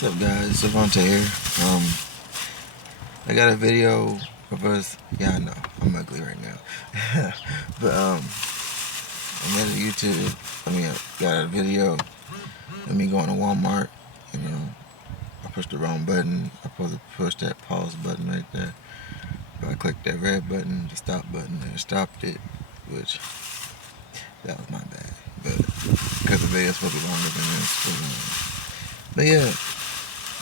What's up, guys? Savante here. I got a video of us. Yeah, I know I'm ugly right now, but I made a YouTube. I got a video of me going to Walmart. You know, I pushed the wrong button. I supposed to push that pause button right there, but I clicked that red button, the stop button, and it stopped it, which that was my bad. But because the video's supposed to be longer than this, but yeah.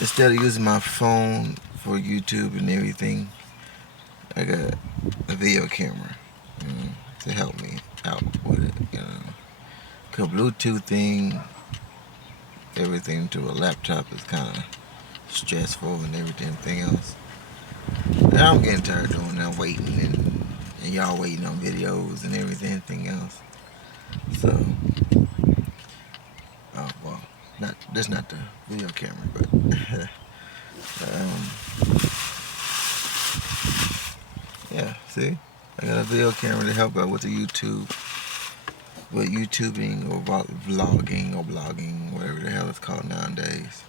Instead of using my phone for YouTube and everything, I got a video camera, to help me out with it, Cause Bluetooth thing, everything to a laptop is kind of stressful and everything else. And I'm getting tired of doing that, waiting and y'all waiting on videos and everything else. So, oh well, that's not the video camera, but yeah, see? I got a video camera to help out with the YouTubing or vlogging or blogging, whatever the hell it's called nowadays.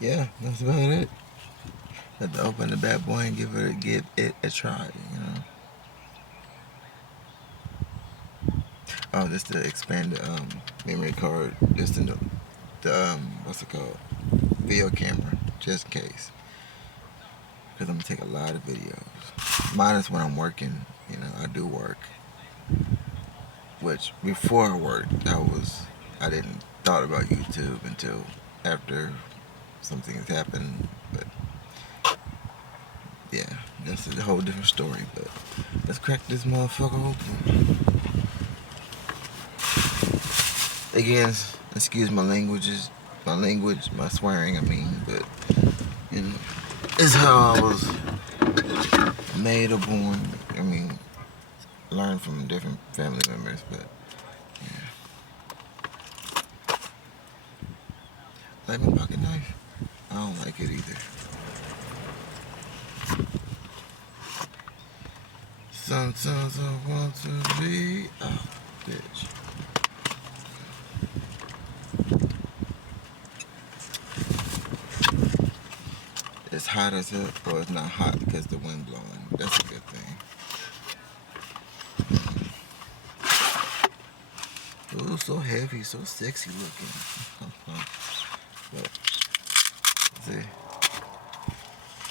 Yeah, that's about it. Have to open the bad boy and give it a try. Oh, just to expand the memory card, just in the what's it called? Video camera, just in case. Because I'm gonna take a lot of videos. Minus when I'm working, I do work. Which before I worked, I didn't thought about YouTube until after some things happened. But yeah, that's a whole different story. But let's crack this motherfucker open. Again, excuse my language, my swearing. But it's how I was made or born. Learned from different family members, but yeah. Like my pocket knife? I don't like it either. Sometimes I want to be. Oh, bitch. It's hot as hell, or it's not hot because the wind blowing. That's a good thing. Ooh, so heavy, so sexy looking. But, see,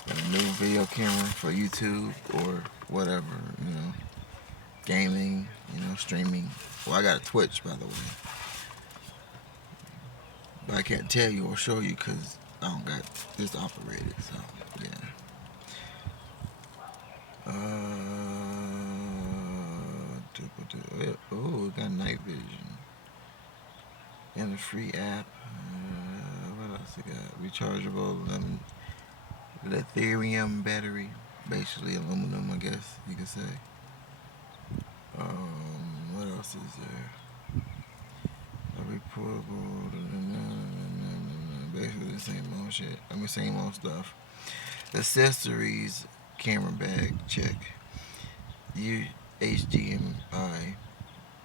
got a new video camera for YouTube or whatever, gaming, streaming. Well, I got a Twitch, by the way. But I can't tell you or show you because I don't got this operated, so, yeah. Oh, we got night vision. And a free app. What else we got? Rechargeable lithium battery. Basically aluminum, I guess you could say. What else is there? A reportable. Basically the same old shit. Same old stuff. Accessories, camera bag, check. HDMI,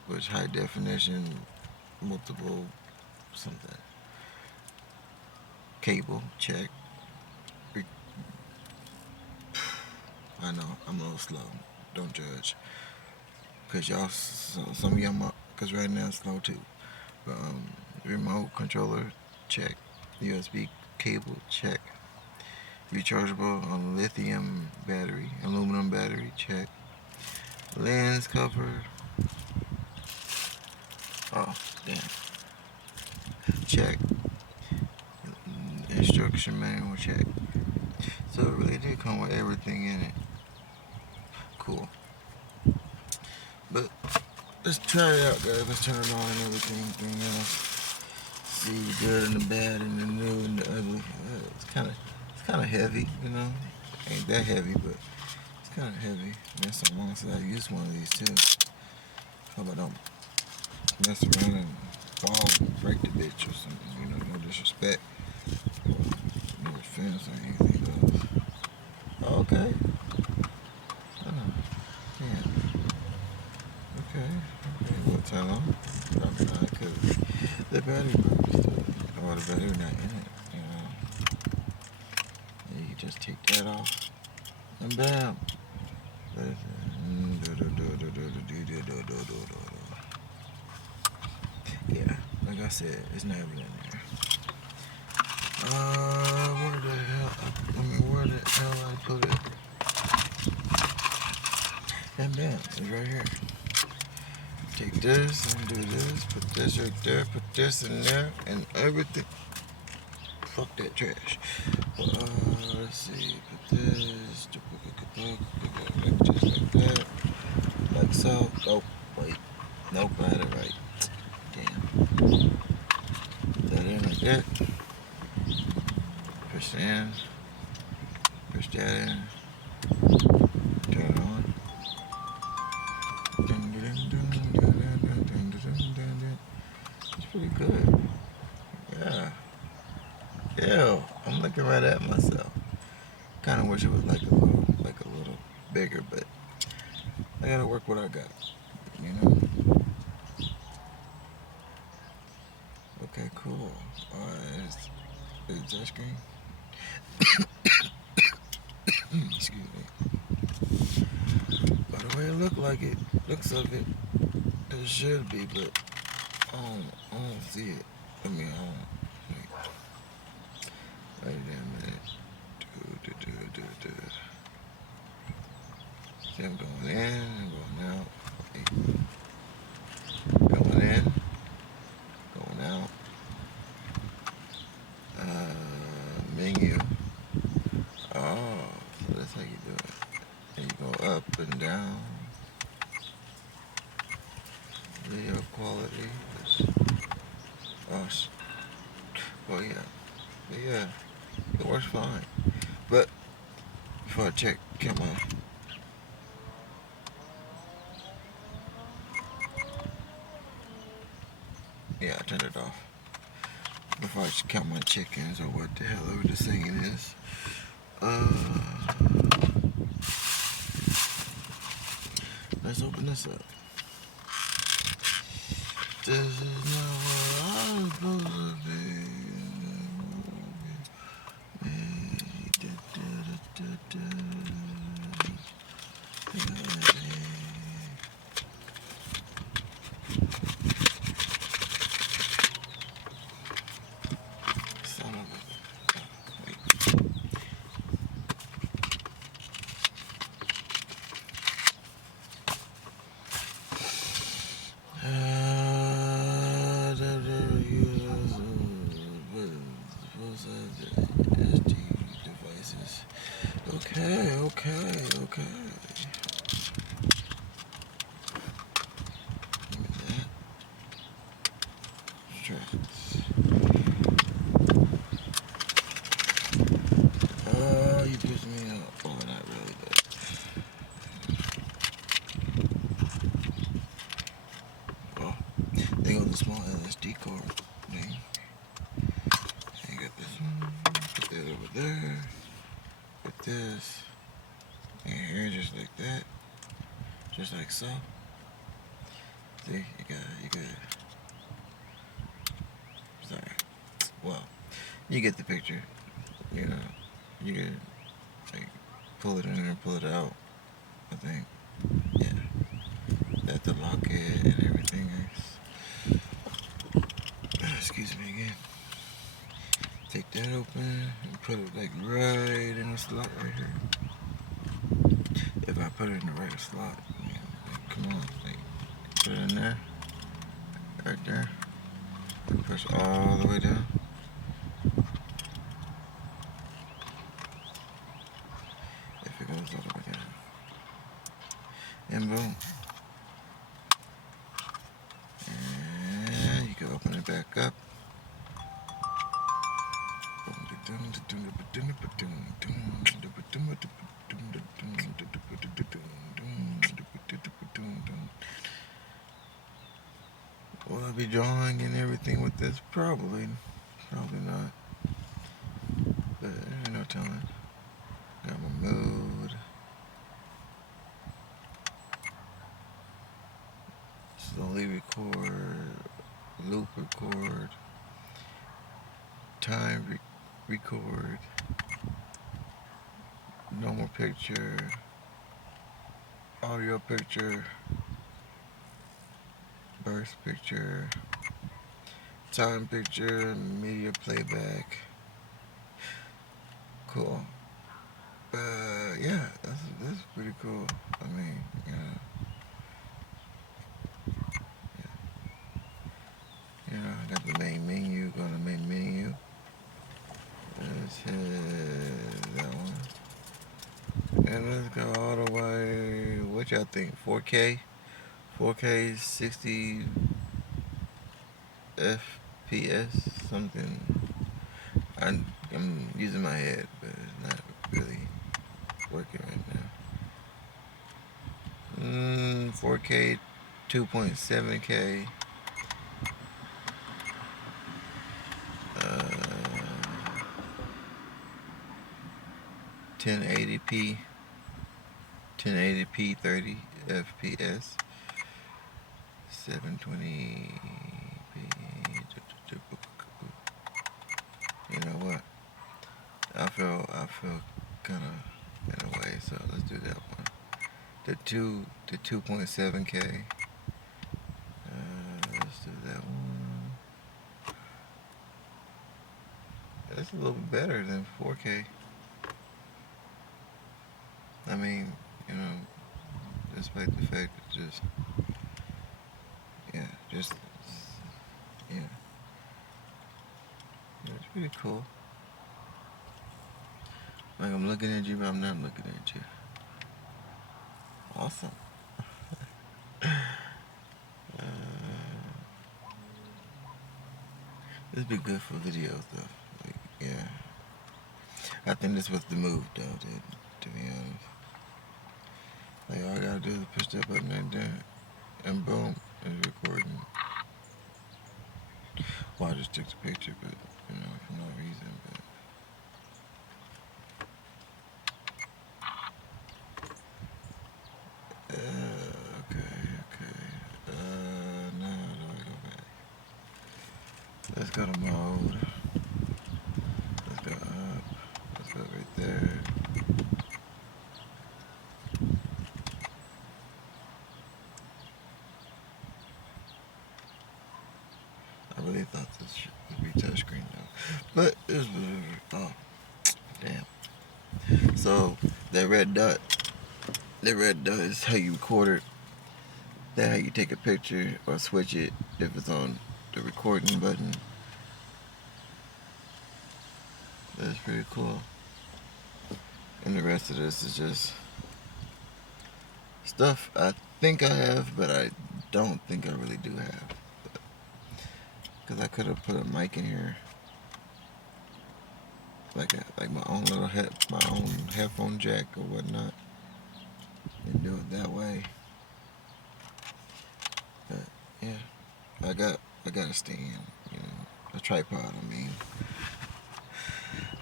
which high definition, multiple something. Cable, check. I know, I'm a little slow. Don't judge. Cause y'all, some of y'all, cause right now it's slow too. But remote controller, check. USB cable, check. Rechargeable on lithium battery, aluminum battery, check. Lens cover. Oh, damn. Check. Instruction manual, check. So it really did come with everything in it. Cool. But let's try it out, guys. Let's turn it on and everything else. See the good and the bad and the new and the ugly. It's kind of heavy, Ain't that heavy, but it's kind of heavy. That's so long since I used one of these too. Hope I don't mess around and fall and break the bitch or something. No disrespect. No offense or anything else. Oh, okay. Yeah. Okay. What time? Probably not, because the battery probably still, or the battery not in it, you know. And you can just take that off, and bam. Yeah, like I said, it's not even in there. Where the hell? Where the hell I put it? And bam, it's right here. Take this and do this, put this right there, put this in there, and everything. Fuck that trash. Let's see, put this, just like that, like so. Oh, wait, nope, I had it right. Damn. Put that in like that. Push it in. Push that in. Turn it on. It's pretty good. Yeah. Ew, I'm looking right at myself. Kind of wish it was like a little bigger, but I gotta work what I got, you know. Okay, cool. Is that screen? Excuse me. By the way it looks of it, it should be, but I don't see it. I mean, I don't. Wait. Wait a minute. See, I'm going in, I'm going out. Wait. Going in, going out. Menu. Oh, so that's how you do it. And you go up and down. Video quality. Oh, well, yeah. But yeah, it works fine. But before I check, come on. Yeah, I turned it off. Before I count my chickens or what the hell ever the saying is. Let's open this up. This is not what I'm supposed to be. Son of a... SD devices. Okay. Give me that. Tracks. Oh, you pissed me off. Oh, not really, but... Oh, they got the small LSD card thing. You got this one. Put that over there. Put this in here just like that. Just like so. See, you got sorry. Well, you get the picture. You know, you can like pull it in and pull it out. I think. Yeah. That's the lock it and everything else. Excuse me again. Take that open and put it like right in the slot right here. If I put it in the right slot, man, like, come on, like put it in there, right there. Push all the way down. If it goes all the way down, and boom. And you can open it back up. Will I be drawing and everything with this? Probably not. But there's no telling. Got my mood. Slowly record loop record, time record, normal picture, audio picture, burst picture, time picture, media playback. Cool. Yeah, that's pretty cool. I mean, I got the main menu. Go to the main menu. Let's hit that one, and let's go all the way. What y'all think? 4K, 4K, 60 FPS, something. I'm using my head, but it's not really working right now. 4K, 2.7K, 1080p, 1080p, 30 FPS, 720p. You know what? I feel kind of in a way, so let's do that one. The 2.7K. Let's do that one. That's a little bit better than 4K. I mean, you know, despite the fact that just yeah, it's pretty cool. Like I'm looking at you, but I'm not looking at you. Awesome. This would be good for videos though. Like, yeah. I think this was the move though, to be honest. Like all I gotta do is push that button right there, and boom, it's recording. Well, I just took the picture, but for no reason. But okay. Now how do I go back? Let's go to mode. Let's go up. Let's go right there. I really thought this would be touchscreen though, but it was. Oh, damn. So that red dot is how you record it. That's how you take a picture or switch it if it's on the recording button. That's pretty cool. And the rest of this is just stuff I think I have, but I don't think I really do have. Because I could have put a mic in here, like my own little my own headphone jack or whatnot, and do it that way. But yeah, I got a stand, a tripod. I mean,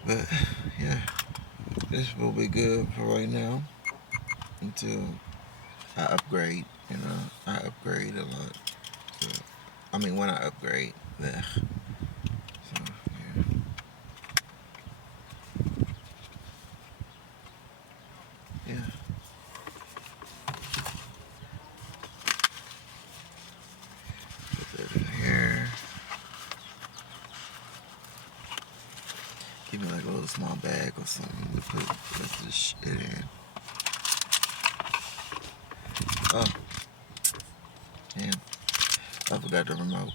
but yeah, this will be good for right now until I upgrade. I upgrade a lot. So, I mean, when I upgrade, yeah. So yeah. Put that in here. Give me like a little small bag or something to put this shit in. Oh, damn. I forgot the remote.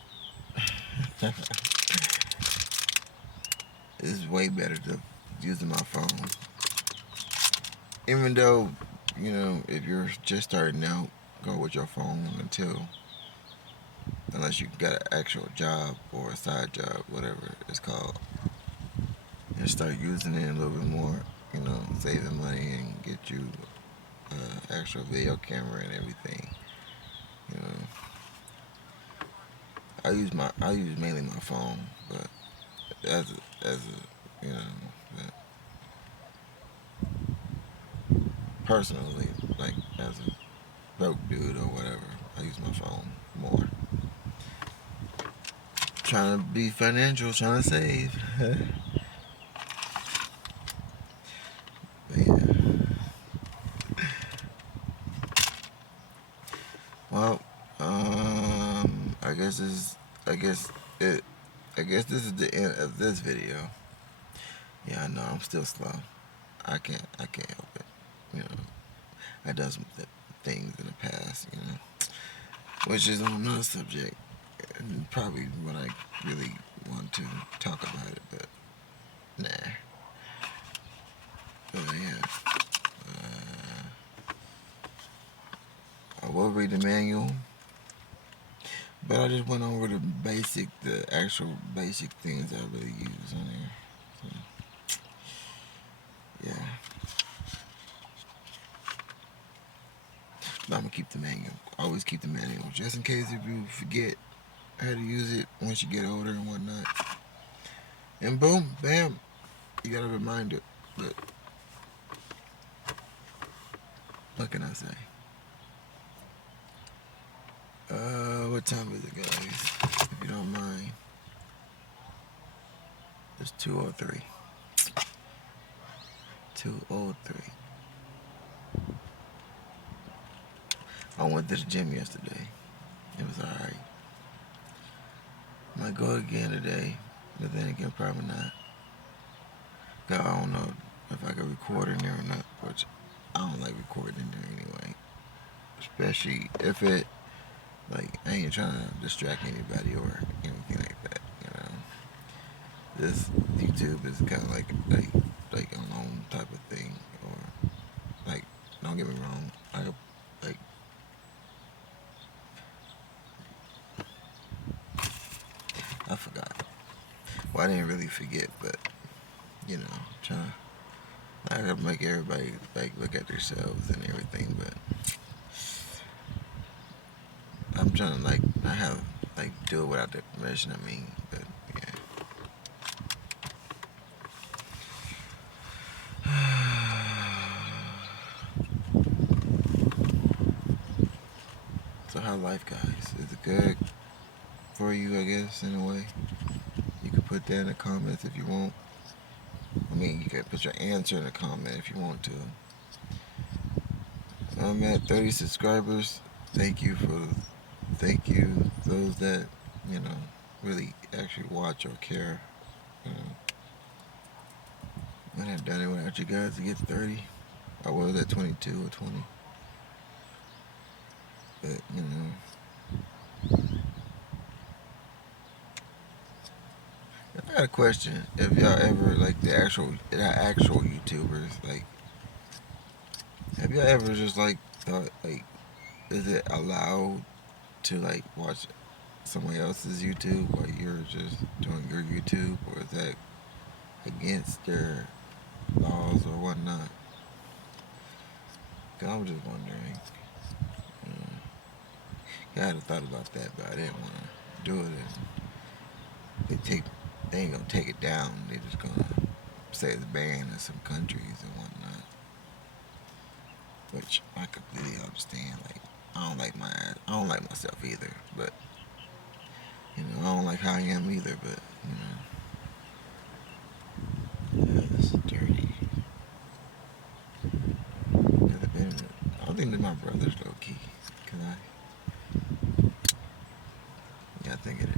It's way better to using my phone. Even though, if you're just starting out, go with your phone unless you got an actual job or a side job, whatever it's called. And start using it a little bit more, saving money and get you actual video camera and everything. You know, I use mainly my phone, but as a personally, like as a broke dude or whatever, I use my phone more. trying to be financial, trying to save. But yeah. Well, I guess this is the end of this video. Yeah, I know I'm still slow. I can't help it. You know, I done some things in the past. You know, which is on another subject, and probably when I really want to talk about it, but nah. But yeah, I will read the manual, but I just went over the actual basic things I really use on here. So, yeah. But I'm gonna keep the manual. Always keep the manual, just in case if you forget how to use it once you get older and whatnot. And boom, bam, you got a reminder. But what can I say? What time is it, guys? If you don't mind. It's 2:03. 2:03. I went to the gym yesterday. It was alright. Might go again today, but then again, probably not. Cause I don't know if I can record in there or not, which I don't like recording in there anyway. Especially if it, like, I ain't trying to distract anybody or anything like that, you know. This YouTube is kind of like a lone type of thing, or like, don't get me wrong, I forgot. Well, I didn't really forget, but you know, I gotta make everybody like look at themselves and everything, but I'm trying to like not have like do it without their permission. I mean, but yeah. So how life, guys? Is it good for you? I guess in a way. You can put that in the comments if you want. I mean, you can put your answer in the comment if you want to. I'm at 30 subscribers. Thank you those that, you know, really actually watch or care. I have done it without you guys to get 30. I was at 22 or 20. But, you know. I got a question. If y'all ever, like, the actual YouTubers, like, have y'all ever just, like, thought, like, is it allowed to, like, watch somebody else's YouTube while you're just doing your YouTube? Or is that against their laws or whatnot? Cause I'm just wondering. I had thought about that, but I didn't want to do it. They ain't gonna take it down. They just gonna say it's banned in some countries and whatnot, which I completely understand. Like, I don't like myself either, but you know, I don't like how I am either. But you know, yeah, it's dirty. I don't think they're my brothers, low key. Can I? Yeah, I think it is.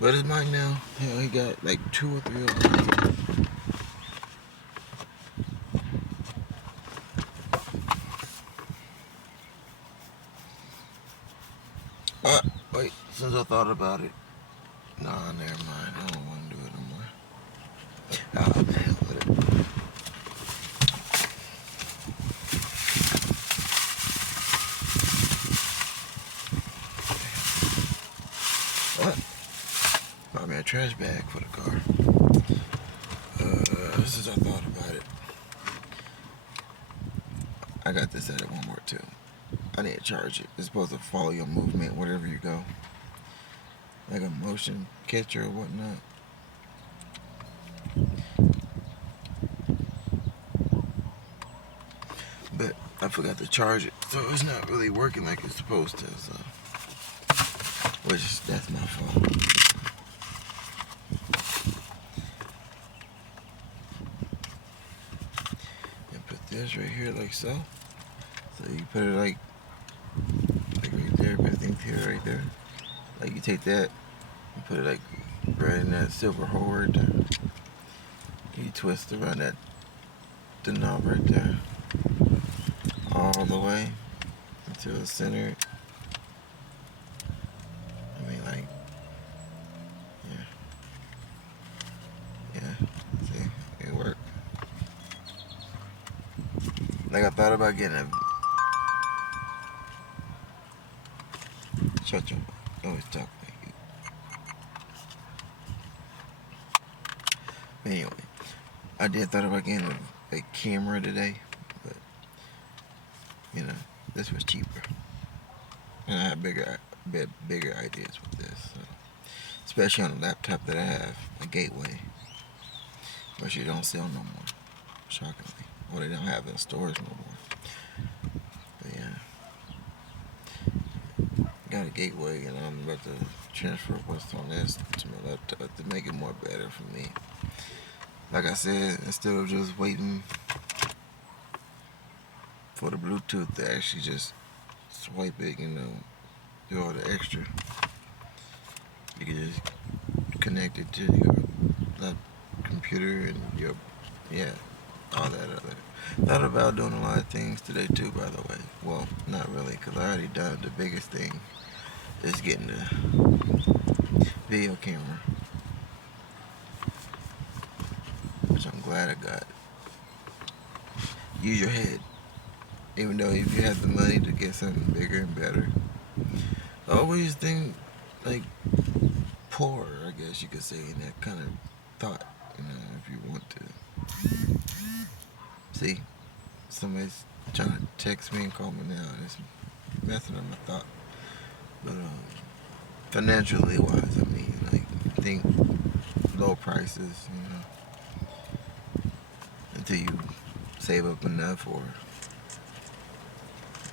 But it's mine now. Hell, he got like 2 or 3 of them. Wait, since I thought about it. Nah, never mind. I don't want to do it no more. Ah, man, let it. What? Bought me a trash bag for the car. Since I thought about it. I got this at it one more too. I need to charge it. It's supposed to follow your movement wherever you go. Like a motion catcher or whatnot. But I forgot to charge it. So it's not really working like it's supposed to. So which that's my fault. And put this right here like so. So you put it like right there, everything here, right there. Like you take that, you put it like right in that silver hole right there. You twist around the knob right there, all the way until it's centered. I mean, like, yeah. See, it worked. Like I thought about getting a. Shut your mouth. Always talk like you. Anyway, I did thought about getting a camera today, but you know, this was cheaper, and I have bigger ideas with this. So. Especially on the laptop that I have, a Gateway, which you don't sell no more, shockingly, or they don't have in stores no more. But yeah, got a Gateway, and I'm about to transfer what's on this to my laptop to make it more better for me. Like I said, instead of just waiting for the Bluetooth to actually just swipe it, do all the extra, you can just connect it to your laptop, computer, and your, yeah, all that other. Thought about doing a lot of things today too, by the way. Well, not really, because I already done the biggest thing is getting the video camera, which I'm glad I got. Use your head, even though if you have the money to get something bigger and better. I always think like poor, I guess you could say, in that kind of thought, if you want to. See, somebody's trying to text me and call me now, and it's messing up my thought. But financially wise, I mean, like, think low prices, until you save up enough or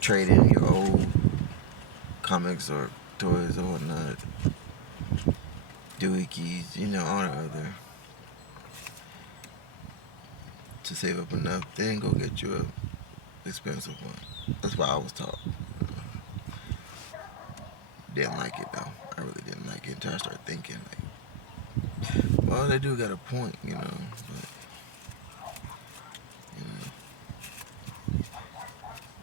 trade in your old comics or toys or whatnot, doohickeys, all the other, to save up enough, then go get you a expensive one. That's what I was taught. Didn't like it though. I really didn't like it until I started thinking like, well, they do got a point, but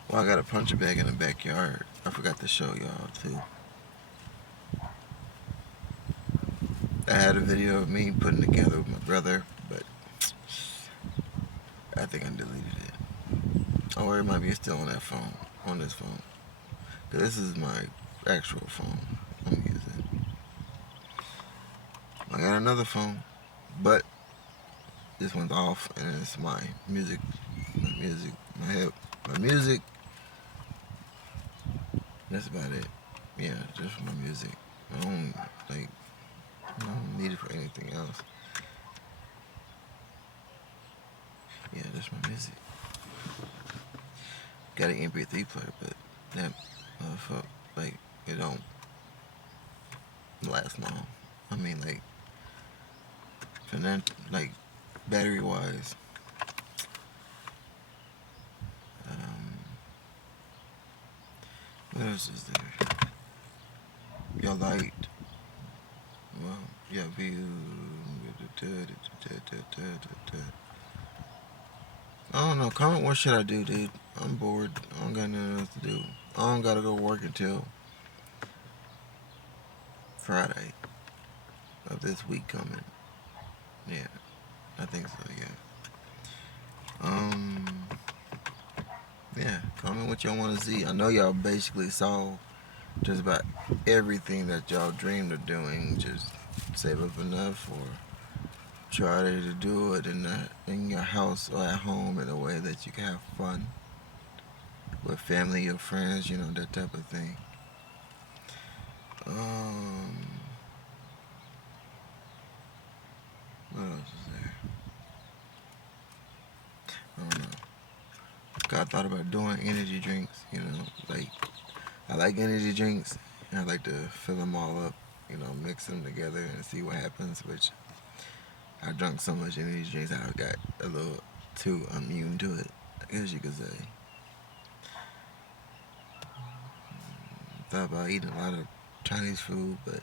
well, I got a puncher bag in the backyard. I forgot to show y'all too. I had a video of me putting together with my brother, but I think I deleted it. Or it might be still on this phone. Cause this is my actual phone I'm using. I got another phone, but this one's off, and it's my music. That's about it. Yeah, just my music. I don't need it for anything else. Yeah, that's my music. Got an MP3 player, but that motherfucker, like, it don't last long. I mean, like, like, battery wise. What else is there? Your light. Well, your view. I don't know. Comment what should I do, dude? I'm bored. I don't got nothing else to do. I don't gotta go work until Friday of this week coming. Yeah, I think so. Yeah. Yeah. Comment what y'all want to see. I know y'all basically saw just about everything that y'all dreamed of doing. Just save up enough or try to do it in your house or at home in a way that you can have fun with family or friends, that type of thing. What else is there? I don't know. I thought about doing energy drinks, like I like energy drinks. I like to fill them all up, mix them together and see what happens. Which I drank so much energy drinks, I got a little too immune to it, I guess you could say. Thought about eating a lot of Chinese food, but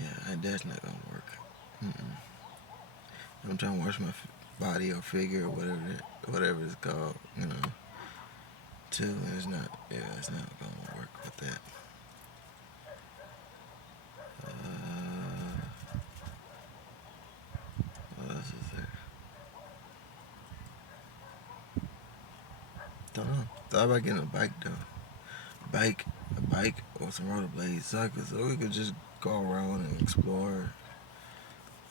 yeah, that's not gonna work. Mm-mm. I'm trying to wash my body or figure or whatever it's called, too. And it's not gonna work with that. What else is there? Don't know. Thought about getting a bike though. A bike or some rollerblades, so we could just go around and explore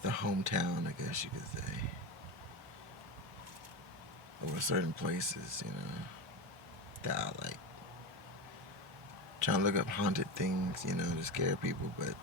the hometown, I guess you could say, or certain places, that I like. Trying to look up haunted things, to scare people, but